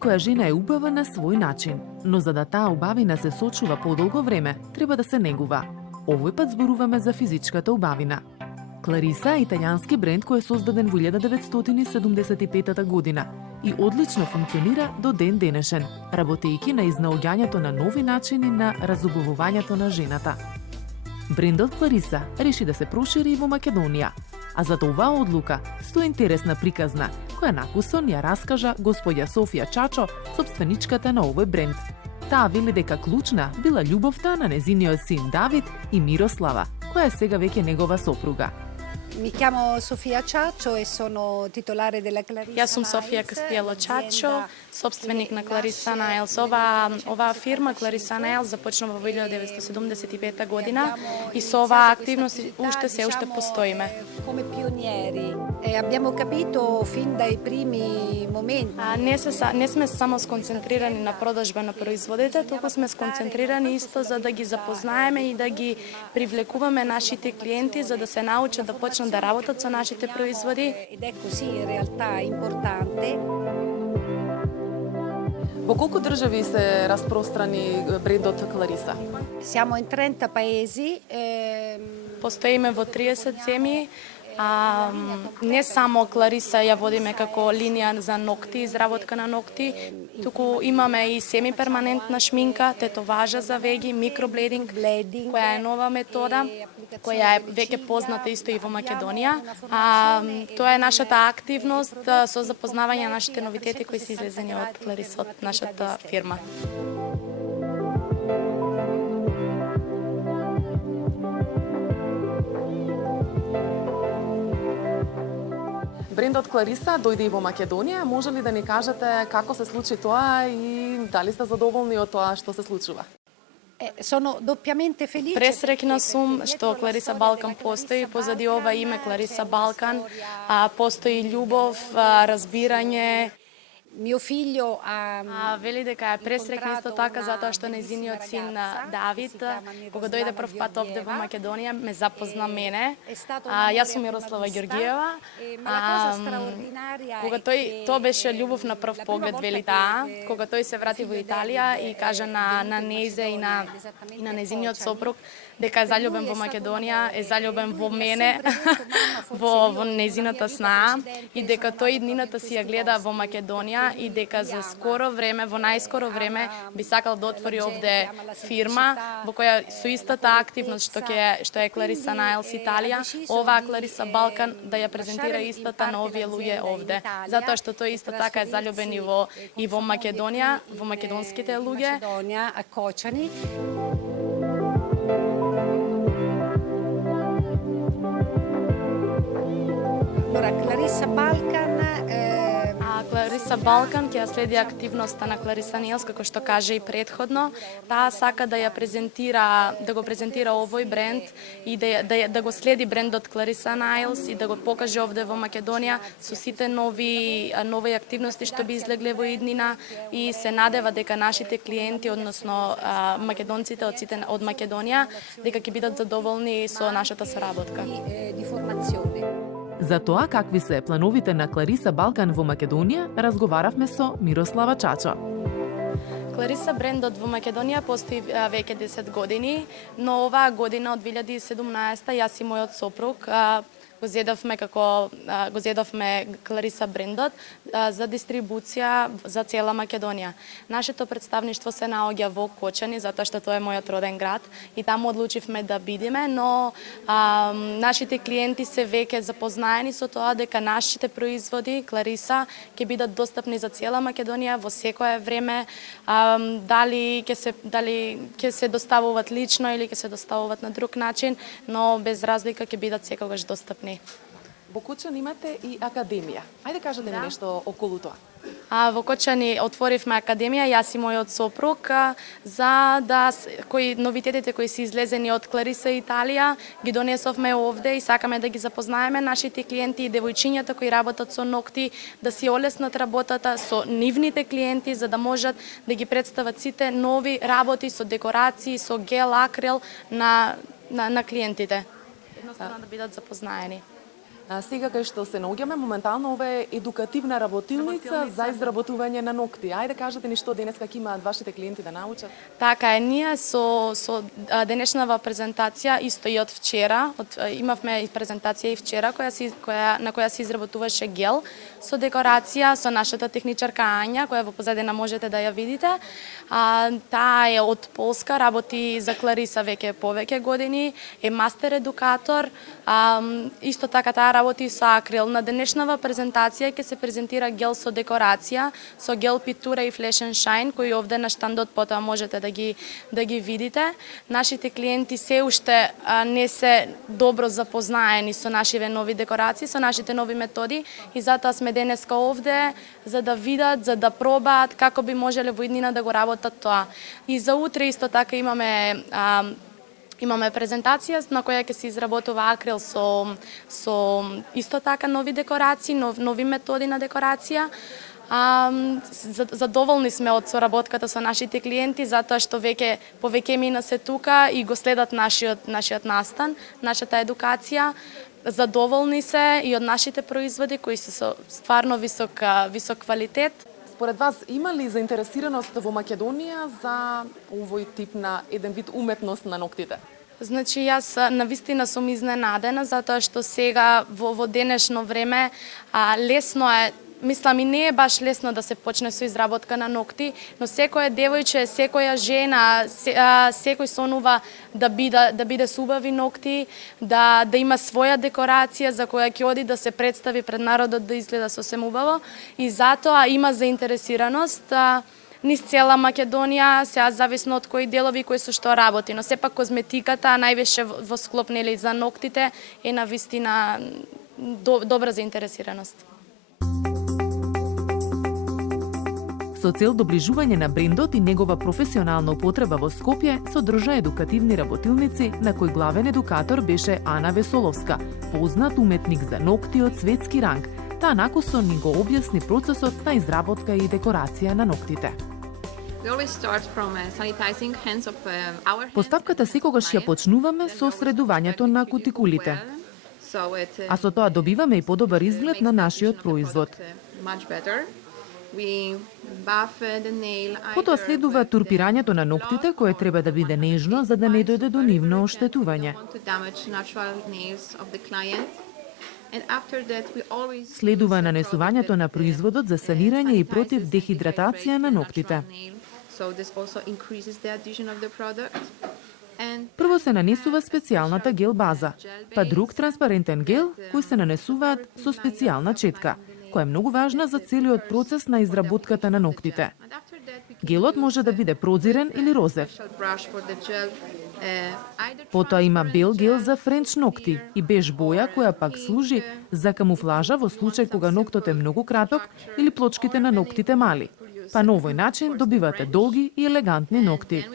Секоја жена е убава на свој начин, но за да таа убавина се сочува подолго време, треба да се негува. Овој пат зборуваме за физичката убавина. Клариса е италијански бренд кој е создаден во 1975 година и одлично функционира до ден денешен, работејќи на изнаоѓањето на нови начини на разубавувањето на жената. Брендот Клариса реши да се прошири и во Македонија, а за оваа одлука стои интересна приказна, која накусон ја раскажа господја Софија Чачо, собственичката на овој бренд. Таа вели дека клучна била љубовта на незиниот син Давид и Мирослава, која е сега веќе негова сопруга. Mi chiamo Sofia Ciaccio e sono titolare della Clarissa. Јас сум Софија Кастиело Чачо, собственик на Clarissa Nails. Оваа фирма Clarissa Nails започнува во 1975 година и со оваа активност уште постоиме. Come pionieri abbiamo capito fin dai primi momenti. Не сме само сконцентрирани на продажба на производите, туку сме сконцентрирани исто за да ги запознаеме и да ги привлекуваме нашите клиенти за да се научат да почнат да работат со нашите производи. Ed è così in realtà importante. Во колку држави се распространи брендот Клариса? Siamo in 30 paesi. Постоиме во 30 земји. Не само Клариса ја водиме како линија за ногти, изработка на ногти, туку имаме и семиперманентна шминка, тетоважа за веги, микроблединг, која е нова метода, која е веќе позната исто и во Македонија. Тоа е нашата активност со запознавање на нашите новитети кои се излезени од Клариса, од нашата фирма. Брендот Клариса дојде и во Македонија. Може ли да ни кажете како се случи тоа и дали сте задоволни од тоа што се случува? Sono doppiamente felice. Пресрекна сум што Клариса Балкан постои, позади ова име Клариса Балкан, постои љубов, разбирање. Mio figlio вели дека е пресрекна исто така затоа што незиниот син Давид, кога дојде прв пат овде во Македонија, ме запозна мене. Јас сум Мирослава Ѓорѓиева. Кога тоа беше љубов на прв поглед, вели таа. Кога тој се врати во Италија и кажа на нејзе и на незиниот сопруг дека е заљубен во Македонија, е заљубен во мене, во незината снаа и дека тој иднината си ја гледа во Македонија и дека за скоро време, во најскоро време би сакал да отвори овде фирма во која со истата активност што е Clarissa Nails Италија, оваа Clarissa Балкан да ја презентира истата на овие луѓе овде, затоа што тој исто така е заљубен и во Македонија, во македонските луѓе. Clarissa Балкан ќе ја следи активноста на Clarissa Nails, како што каже и предходно. Таа сака да го презентира овој бренд и да го следи брендот Clarissa Nails и да го покаже овде во Македонија со сите нови активности што би излегле во иднина и се надева дека нашите клиенти, односно македонците од Македонија, дека ќе бидат задоволни со нашата соработка. За тоа какви се плановите на Клариса Балкан во Македонија, разговаравме со Мирослава Чачо. Клариса брендот во Македонија постои веќе 10 години, но оваа година од 2017 јас и мојот сопруг го зедовме Клариса брендот за дистрибуција за цела Македонија. Нашето представништво се наоѓа во Кочани, затоа што тоа е мојот роден град и таму одлучивме да бидеме, но нашите клиенти се веќе запознаени со тоа дека нашите производи Клариса ќе бидат достапни за цела Македонија во секое време, дали ќе се доставуваат лично или ќе се доставуваат на друг начин, но без разлика ќе бидат секогаш достапни. Во Кочани имате и академија. Ајде кажете ми нешто околу тоа. Во Кочани отворивме академија, јас и мојот сопруг, за новитетите кои се излезени од Клариса Италија, ги донесовме овде и сакаме да ги запознаеме нашите клиенти и девојчињата кои работат со ногти, да си олеснат работата со нивните клиенти, за да можат да ги представат сите нови работи со декорации, со гел, акрил на клиентите. Едноставно да бидат запознаени. Сега кај што се наоѓаме, моментално ова е едукативна работилница за изработување на нокти. Ајде кажете ни што денес како имаат вашите клиенти да научат. Така е, ние со денешнава презентација исто и од вчера, имавме и презентација и вчера на која се изработуваше гел со декорација со нашата техничарка Ања, која во позадина можете да ја видите. Таа е од Полска, работи за Клариса веќе повеќе години, е мастер едукатор. Исто така таа работи со акрил. На денешнава презентација ќе се презентира гел со декорација, со гел питура и Flash and Shine, кои овде на штандот потоа можете да ги видите. Нашите клиенти се уште не се добро запознаени со нашите нови декорации, со нашите нови методи и затоа сме денеска овде за да видат, за да пробаат како би можеле во иднина да го работат тоа. И за утре исто така имаме презентација на која ќе се изработува акрил со исто така нови декорации, нови методи на декорација. Задоволни сме од соработката со нашите клиенти затоа што повеќе мина се тука и го следат нашиот настан, нашата едукација. Задоволни се и од нашите производи кои се со стварно висок квалитет. Според вас има ли заинтересираност во Македонија за овој тип на еден вид уметност на ноктите? Значи, јас навистина сум изненадена затоа што сега во денешно време лесно е, мислам и не е баш лесно да се почне со изработка на нокти, но секоја девојче, секоја жена, секој сонува да биде со убави нокти, да има своја декорација за која ќе оди да се представи пред народот да изгледа сосем убаво и затоа има заинтересираност низ цела Македонија, сега зависно од кои делови кои со што работи, но сепак козметиката, највише во склоп нели за ноктите е навистина добра заинтересираност. Со цел доближување на брендот и негова професионална употреба во Скопје, содржа едукативни работилници на кој главен едукатор беше Ана Весоловска, познат уметник за нокти од светски ранг. Таа накусо ни го објасни процесот на изработка и декорација на ноктите. Постапката секогаш ја почнуваме со средувањето на кутикулите, а со тоа добиваме и подобар изглед на нашиот производ. Потоа следува турпирањето на ноктите, кое треба да биде нежно за да не дојде до нивно оштетување. Следува нанесувањето на производот за санирање и против дехидратација на ноктите. Прво се нанесува специјалната гел база, па друг транспарентен гел кој се нанесуваат со специјална четка, која е многу важна за целиот процес на изработката на ноктите. Гелот може да биде прозирен или розев. Потоа има бел гел за френч нокти и беж боја која пак служи за камуфлажа во случај кога ноктот е многу краток или плочките на ноктите мали. Па на овој начин добивате долги и елегантни нокти.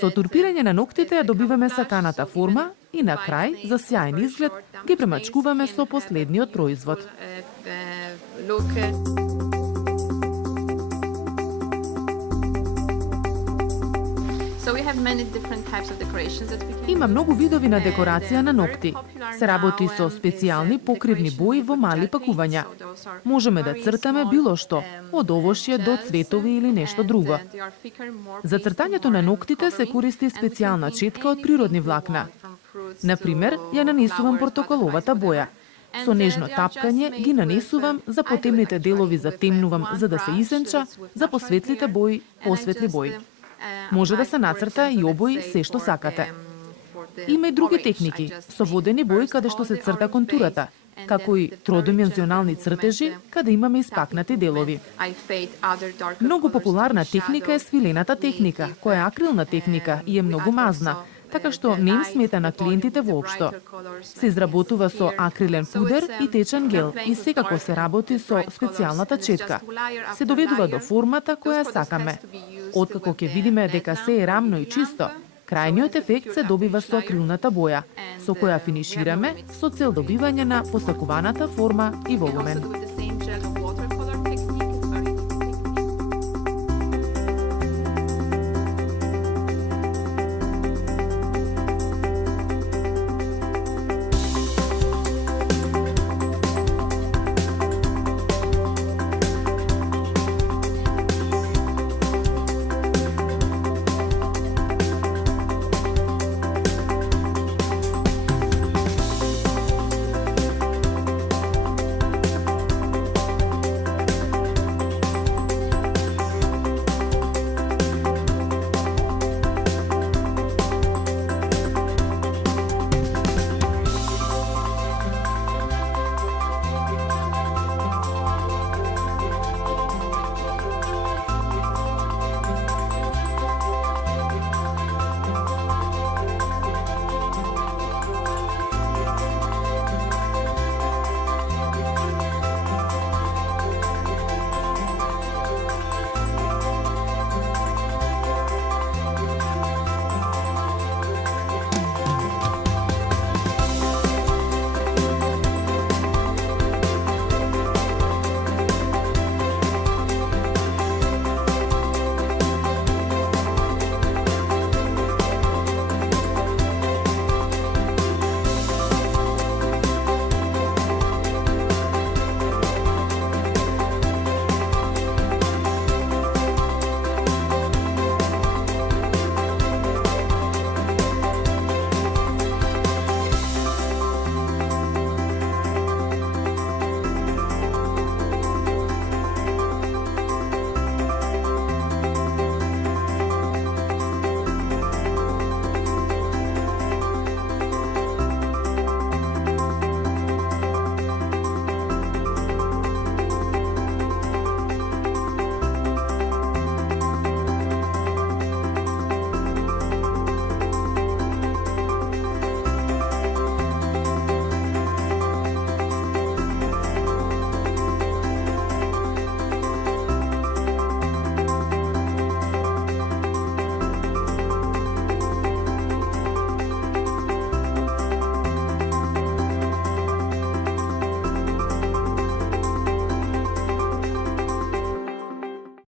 Со турпирање на ноктите ја добиваме саканата форма и на крај, за сјаен изглед, ги премачкуваме со последниот производ. Има многу видови на декорација на нокти. Се работи со специјални покривни бои во мали пакувања. Можеме да цртаме било што, од овошје до цветови или нешто друго. За цртањето на ноктите се користи специјална четка од природни влакна. Например, ја нанесувам портокаловата боја. Со нежно тапкање ги нанесувам, за потемните делови затемнувам за да се изенча, за посветлите бои посветли бои. Може да се нацрта и обои се што сакате. Има и други техники, со водени бои каде што се црта контурата, како и тродимензионални цртежи, каде имаме испакнати делови. Многу популарна техника е свилената техника, која е акрилна техника и е многу мазна, така што не им смета на клиентите воопшто. Се изработува со акрилен пудер и течен гел и секако се работи со специјалната четка. Се доведува до формата која сакаме. Откако ќе видиме дека се е рамно и чисто, крајниот ефект се добива со акрилната боја, со која финишираме со цел добивање на посакуваната форма и волумен.